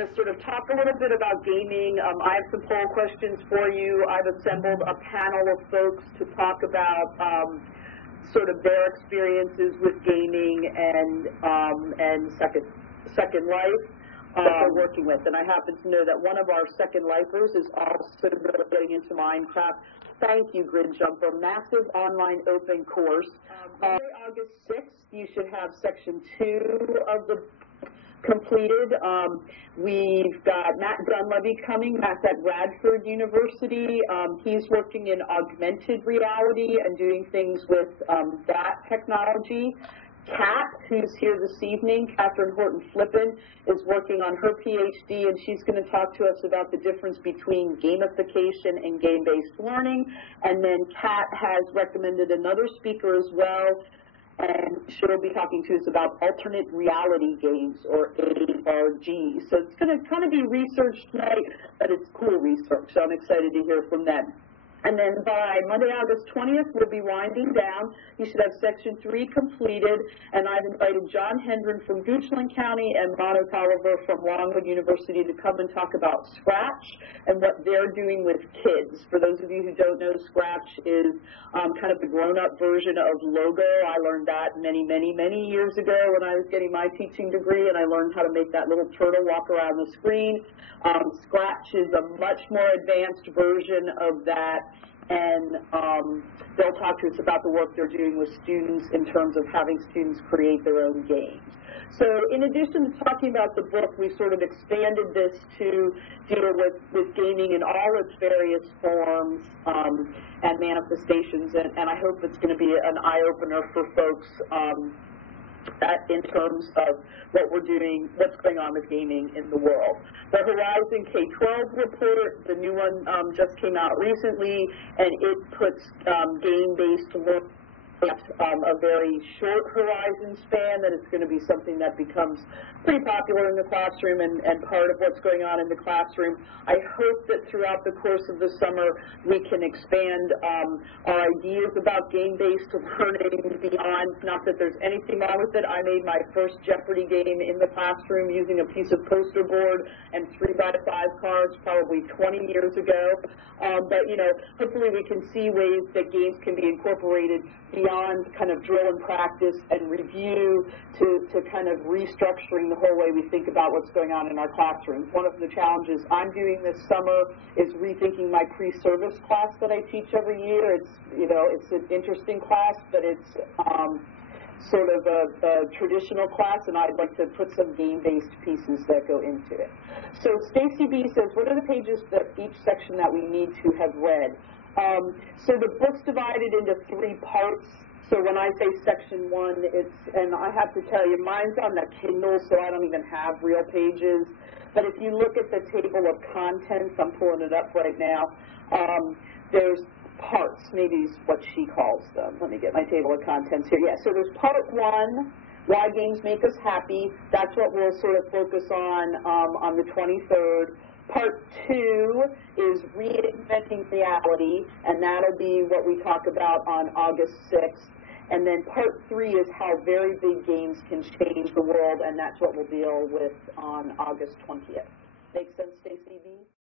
to sort of talk a little bit about gaming. I have some poll questions for you. I've assembled a panel of folks to talk about sort of their experiences with gaming and Second Life that they're working with. And I happen to know that one of our Second Lifers is also getting into Minecraft. Thank you, Grid Jumper. Massive online open course. August 6th, you should have section 2 of the completed. We've got Matt Dunleavy coming. Matt's at Radford University. He's working in augmented reality and doing things with that technology. Kat, who's here this evening, Catherine Horton-Flippen, is working on her PhD, and she's going to talk to us about the difference between gamification and game-based learning. And then Kat has recommended another speaker as well, and she'll be talking to us about alternate reality games, or ARG. So it's going to kind of be research tonight, but it's cool research, so I'm excited to hear from them. And then by Monday, August 20th, we'll be winding down. You should have Section 3 completed, and I've invited John Hendren from Goochland County and Mono Tolliver from Longwood University to come and talk about Scratch and what they're doing with kids. For those of you who don't know, Scratch is kind of the grown-up version of Logo. I learned that many, many, many years ago when I was getting my teaching degree, and I learned how to make that little turtle walk around the screen. Scratch is a much more advanced version of that, and they'll talk to us about the work they're doing with students in terms of having students create their own games. So in addition to talking about the book, we sort of expanded this to deal with gaming in all its various forms and manifestations, and I hope it's going to be an eye-opener for folks in terms of what we're doing, what's going on with gaming in the world. The Horizon K-12 report, the new one just came out recently, and it puts game-based learning at a very short horizon span, that it's going to be something that becomes pretty popular in the classroom and part of what's going on in the classroom. I hope that throughout the course of the summer we can expand our ideas about game-based learning beyond, not that there's anything wrong with it. I made my first Jeopardy game in the classroom using a piece of poster board and 3x5 cards probably 20 years ago. But, you know, hopefully we can see ways that games can be incorporated beyond kind of drill and practice and review to kind of restructuring the whole way we think about what's going on in our classrooms. One of the challenges I'm doing this summer is rethinking my pre-service class that I teach every year. It's, you know, it's an interesting class, but it's sort of a traditional class, and I'd like to put some game-based pieces that go into it. So Stacy B says, what are the pages that each section that we need to have read? So the book's divided into 3 parts. So when I say section 1, and I have to tell you, mine's on the Kindle, so I don't even have real pages. But if you look at the table of contents, I'm pulling it up right now, there's parts, maybe is what she calls them. Let me get my table of contents here. Yeah, so there's part 1, why games make us happy. That's what we'll sort of focus on the 23rd. Part 2 is reinventing reality, and that'll be what we talk about on August 6th. And then part 3 is how very big games can change the world, and that's what we'll deal with on August 20th. Make sense, Stacey B?